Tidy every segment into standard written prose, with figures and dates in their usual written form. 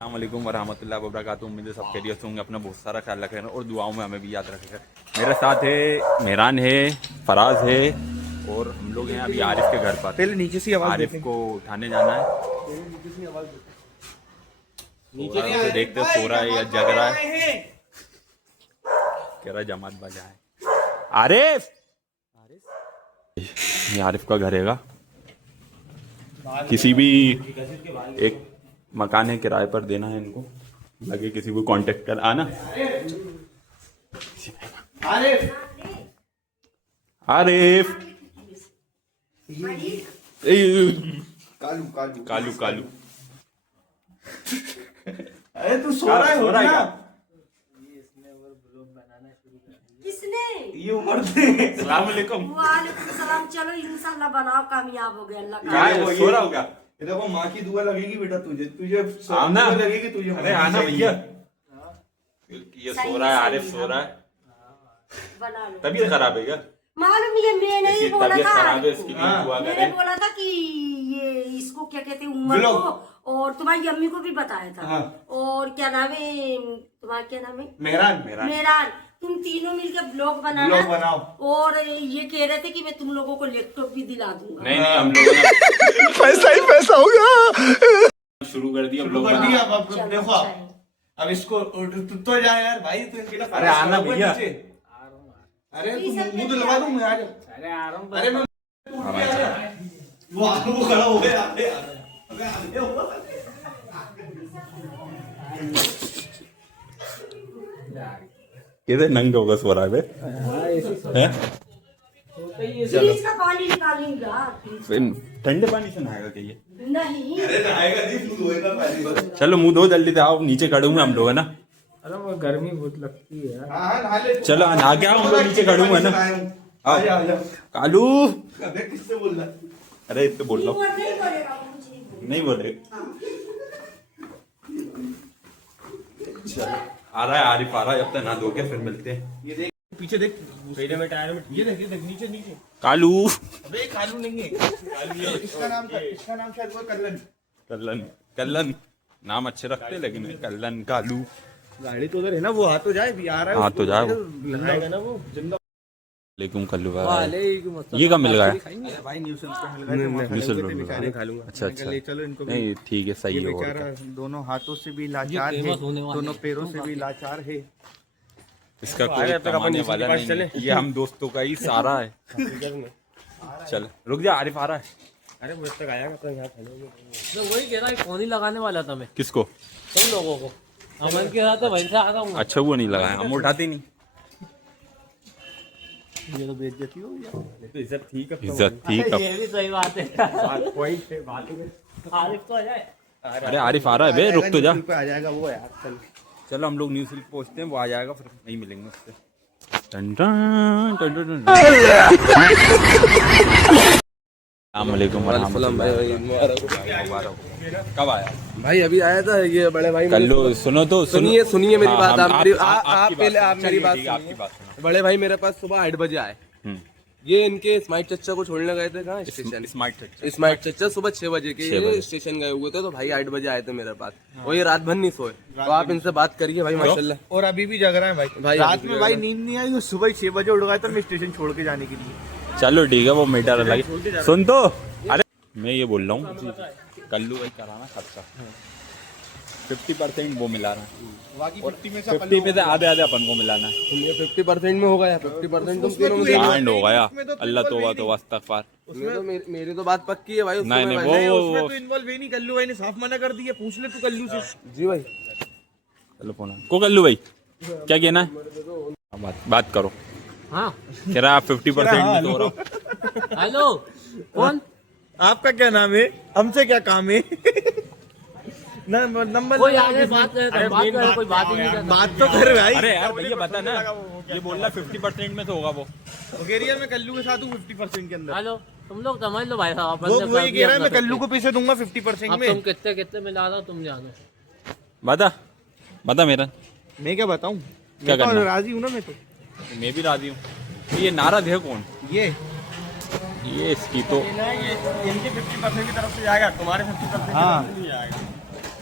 अस्सलामुअलैकुम वरहमतुल्लाहि वबरकातुहू। उम्मीद है सब खैरियत होंगे, अपना बहुत सारा ख्याल रख रहे हैं और दुआओं में हमें भी याद रखेगा। मेरे साथ है मेहरान है, फराज है और हम लोग हैं अभी आरिफ के घर पर। पहले नीचे से आवाज आरिफ को उठाने जाना है। नीचे से देखते सो रहा है या जग रहा है। कह रहा है जमात बजा है। आरिफ ये आरिफ का घर हैगा। किसी भी एक मकान है किराए पर देना है इनको, लगे किसी को कांटेक्ट कर आना। आरिफ कालू कालू कालू कालू अरे तू सो रहा है क्या? किसने? ये उम्र से अस्सलाम वालेकुम। वालेकुम सलाम। चलो इंशाल्लाह बनाओ, कामयाब हो गए अल्लाह का। क्या है वो, सो रहा होगा? ये देखो माँ की दुआ लगेगी बेटा, तुझे आना दुआ लगेगी तुझे। अरे आना भैया, ये सो रहा है, आरिफ सो रहा है। बना लो। तबीयत खराब है क्या? मालूम, ये मैं नहीं इसकी बोला तबीयत था। खराब है, इसकी भी दुआ मैंने करें। बोला था कि ये इसको क्या कहते हैं उम्र बिलो। को, और तुम्हारी अम्मी को भी बताया था। हाँ। और क्या नाम है तुम्हारा, क्या नाम है? मेहरान मेहरान। तुम तीनों मिलकर ब्लॉग ब्लॉग बनाना। बनाओ। और ये कह रहे थे कि मैं तुम लोगों को लैपटॉप भी दिला दूंगा। नहीं नहीं, हम लोगों ने पैसा ही पैसा होगा। शुरू कर दिया शुरू ब्लॉग कर बनाना। दिया। अब चलो, देखो अच्छा है। अब इसको तो जाए यार भाई, तू इनके लिए अरे आना भैया। अरे तू मुंह तो लगा दूं मैं आज। अरे मैं वो खड़ा हो गया। किधर नंगे होगा सो रहा है बे? हैं? फ्रिज का पानी निकालेंगा। फिर ठंडे पानी से नहाएगा क्या ये? नहीं, अरे नहाएगा नहीं, तू धोएगा पहले। चलो मुंह धो जल्दी से, आओ नीचे खड़े हुए हम लोग है ना। अरे वो गर्मी बहुत लगती है यार। हाँ नहा ले। चलो नहा के आओ, हम लोग नीचे खड़े हुए हैं ना। आ जा आ जा। कालू अबे किससे बोल रहा है? अरे इतने बोल रहा हूँ, नहीं करेगा वो मुझे। नहीं बोले। चलो आ रहा है आरिफ, आ रहा है। अब तक नहा धो के फिर मिलते हैं। ये देख पीछे देख, पहले में टायर में ये देख नीचे नीचे। कालू अबे कालू नहीं है, इसका नाम शायद वो कल्लन। कल्लन कल्लन नाम अच्छे रखते लेकिन कल्लन कालू। गाड़ी तो उधर है ना, वो हाथ तो जाए भी आ रहा है। हाँ तो जाओ। लगाएगा ना वो जिंदा। लेकुम कल्लू भाई, वालेकुम अस्सलाम। ये कब मिल गया? भाई न्यूसेंस का मिल न्यूसेंस रोड में। खाने खा लूंगा। अच्छा अच्छा, ले चलो इनको भी। नहीं ठीक है, सही ये है। और बेचारा क्या? दोनों हाथों से भी लाचार है, दोनों पैरों से भी लाचार है। इसका कोई कमाने वाला नहीं है। ये हम दोस्तों का ही सारा है। चल रुक जा, आरिफ आ रहा है। अरे मुझ तक आया तो यहाँ खड़े होंगे। तो वही कह रहा है, फोन ही लगाने वाला था मैं किसको? सब लोगों को। अमन के साथ तो वहीं से आ रहा हूँ। अच्छा वो नहीं लगाया, हम उठाते नहीं। ये तो बेइज्जती हो गया। तो इज्जत ठीक है। इज्जत ठीक है। ये भी सही बात है। वही से बात है। आरिफ तो आ जाए। अरे आरिफ आ रहा है बे, रुक तो जा। न्यूज़ पे आ जाएगा वो यार। चल चलो हम लोग न्यूज़ पहुंचते हैं, वो आ जाएगा फिर नहीं मिलेंगे उससे। टन टन टन टन टन। अस्सलाम वालेकुम वरहमतुल्लाहि वबरकातुहू। कब आया भाई? अभी आया था ये बड़े भाई। कल्लू? सुनो तो सुनिए मेरी बात। आप आपकी पहले आप मेरी बात ठीक है, आपकी बात सुनो। बड़े भाई मेरे पास सुबह 8 बजे आए। ये इनके स्मार्ट चच्चा को छोड़ने गए थे कहाँ स्टेशन। Smart touch. स्मार्ट चच्चा सुबह 6 बजे के 6 बजे। स्टेशन गए हुए थे, तो भाई 8 बजे आए थे मेरे पास। और ये रात भर नहीं सोए, तो आप इनसे बात करिए भाई माशाल्लाह। और अभी भी जग रहा है भाई। भाई रात अभी में भी भाई जग नींद नहीं आई, वो सुबह 6 बजे उठ गया था मैं स्टेशन छोड़ के जाने के लिए। चलो ठीक है, वो मीटर अलग है। सुन तो, अरे मैं ये बोल रहा हूँ, कल्लू भाई कराना खर्चा 50% वो मिला रहा है, बाकी 50 में 50 में से आधे आधे अपन को मिलाना है। 50% में हो गया, 50% तुम तीनों में कांड हो गया। अल्लाह तोबा तोबा अस्तगफार। उसमें तो मेरी तो बात पक्की है भाई। उसमें नहीं, मैं- वो- उसमें तो इन्वॉल्व ही नहीं। कल्लू भाई ने साफ मना कर दिया, पूछ ले तू कल्लू से। जी भाई। चलो फोन को कल्लू भाई क्या कहना है? बात करो। हाँ कह रहा 50% में तो हो रहा हूँ। हेलो कौन? आपका क्या नाम है? हमसे क्या काम है? नंबर कोई आगे बात करे तो बात करे, कोई बात ही नहीं करता। बात तो कर भाई। अरे यार भैया बता ना, ये बोल रहा 50% में तो होगा वो। एरिया में कल्लू के साथ हूँ 50% के अंदर। हेलो तुम लोग समझ लो भाई साहब। अपन वो ने वही कर कह रहा है, दिया मैं कल्लू को पैसे दूंगा 50% अब में। तुम कितने कितने मिला रहा हो तुम जानो। बता मेरा मैं क्या बताऊं? क्या मैं तो करना? राजी हूँ ना मैं तो। मैं भी राजी हूँ। ये नाराज है कौन? ये इसकी तो इनके 50% की तरफ से जाएगा, तुम्हारे 50% हाँ। नहीं जाएगा।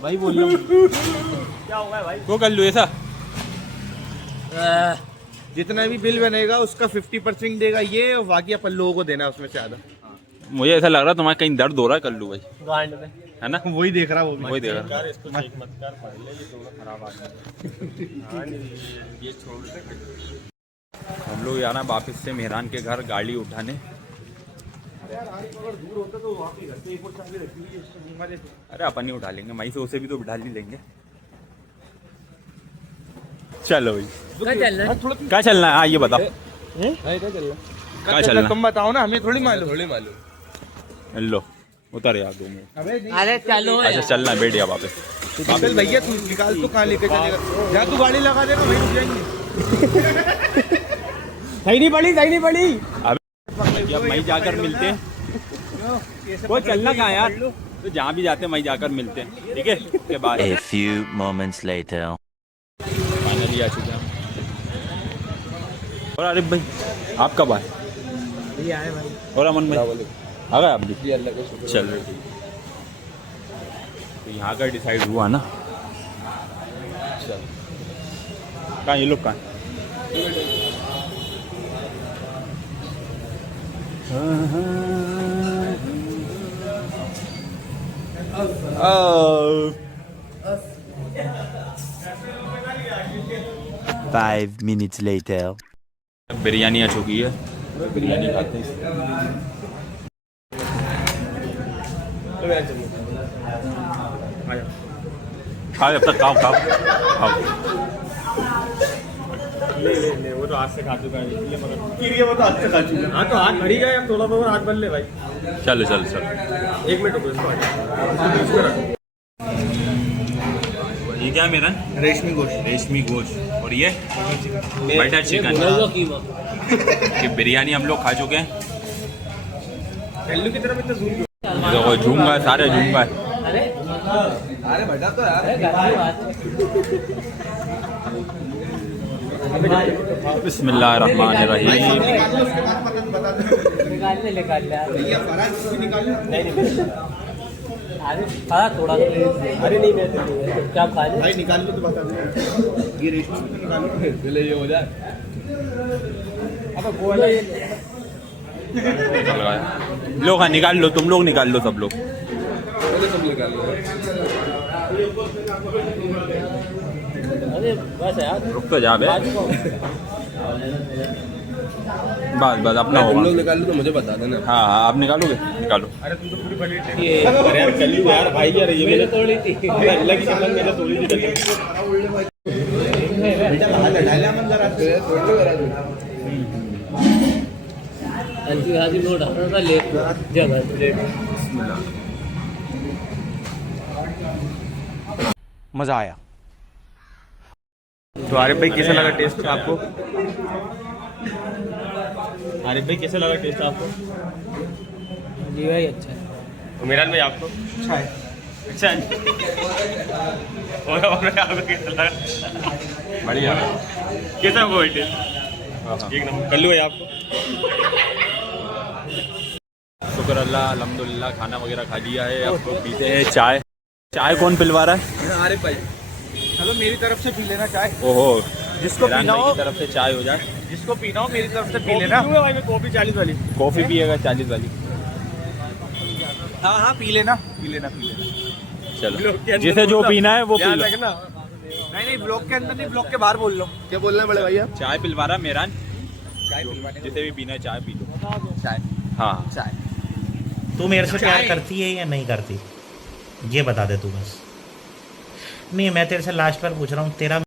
भाई बोल रहा हूँ क्या होगा भाई वो कर लो ऐसा। जितना भी बिल बनेगा उसका 50% देगा ये, और बाकी अपन लोगों को देना है उसमें से आधा। मुझे ऐसा लग रहा है तुम्हारा कहीं दर्द हो रहा है, कर लो भाई, गांड में है ना? वही देख रहा वो भी। वही देख रहा हम लोग यार वापस से मेहरान के घर गाड़ी उठाने। अरे अपन ही उठा लेंगे, वहीं से उसे भी तो बिठा ही लेंगे। चलो भाई, क्या चलना है? क्या चलना है? हाँ ये बताओ क्या चलना तुम बताओ ना, हमें थोड़ी मालूम। है? लो उतर यार 2 मिनट। अरे चलो अच्छा चलना है, बैठ गया वापस। चल भैया तू निकाल, तो कहाँ लेके चलेगा? या तू गाड़ी लगा देगा, वहीं रुक जाएंगे। सही नहीं पड़ी अब वहीं जाकर मिलते हैं। वो चलना कहाँ यार, तो जहाँ भी जाते हैं वहीं जाकर मिलते हैं, ठीक है? उसके बाद A few moments later. Finally आ चुके हैं हम। और आरिफ भाई आप कब आए? और अमन भाई आ गए आप भी? चल रहे ठीक। तो यहाँ का डिसाइड हुआ ना। चल कहाँ ये लोग कहाँ? Oh. 5 minutes later. बिरयानी आ चुकी है, बिरयानी खाते हैं। खाओ जब तक, खाओ खाओ खाओ। नहीं वो तो हाथ से खा चुका है इसलिए वो तो हाथ से खा चुका है। हाँ तो हाथ भरी गए, अब थोड़ा बहुत हाथ भर ले भाई। चलो चलो चलो 1 मिनट रुको इसको। ये क्या है मेरा? रेशमी गोश्त। रेशमी गोश्त। और ये बटर चिकन। ये बिरयानी हम लोग खा चुके हैं। की तरफ इतना दूर क्यों? देखो झूमगा, सारे झूमगा। अरे बेटा तो यार बिस्मिल्लाहिर्रहमानिर्रहीम। निकाल ले भैया फराज भी निकाल लो। अरे खा थोड़ा। अरे नहीं मैं क्या खा ले भाई निकाल लो तो बता दो। ये रेशमी भी निकाल लो। पहले ये हो जाए। अब बोला लो हाँ निकाल लो, तुम लोग निकाल लो, सब लोग। पहले तुम निकाल लो। अरे बस यार रुक तो जा बे। बस बस अपना तुम होगा। लोग निकाल लो तो मुझे बता देना। हाँ हाँ आप निकालोगे, निकालो। ये अरे यार चल लो यार भाई, यार ये मैंने तोड़ी थी। अल्लाह की कसम मैंने तोड़ी थी। बेटा बाहर डाले मन जरा से। अंती हाजी नोट हटा ले जगह ले। मजा आया। तो आरिफ भाई कैसा लगा टेस्ट आपको? आरिफ भाई कैसा लगा टेस्ट आपको? जी भाई अच्छा है। मेरान भाई आपको? अच्छा है। अच्छा है। और आपको कैसा लगा? बढ़िया। कैसा हुआ टेस्ट? एक नंबर। कल्लू भाई आपको? शुक्र अल्लाह, अल्हम्दुलिल्लाह खाना वगैरह खा लिया है। अब तो पीते हैं चाय। चाय कौन पिलवा रहा है? अरे भाई चलो मेरी तरफ से पी लेना चाय। ओहो, जिसको मेहरान पीना भाई हो, की तरफ से चाय हो जाए। जिसको पीना हो मेरी तरफ से पी लेना। भाई मैं कॉफी 40 वाली। कॉफी पिएगा 40 वाली? हाँ हाँ पी लेना पी लेना पी लेना। चलो जिसे जो पीना है वो पी लो। नहीं ब्लॉक के अंदर नहीं, ब्लॉक के बाहर बोल लो। क्या बोलना है बड़े भैया? चाय पिलवा रहा मेहरान। चाय पिलवाने जिसे भी पीना है चाय पी लो। चाय हाँ चाय। तू मेरे से प्यार करती है या नहीं करती, ये बता दे तू बस। नहीं मैं तेरे से लास्ट बार पूछ रहा हूँ, तेरा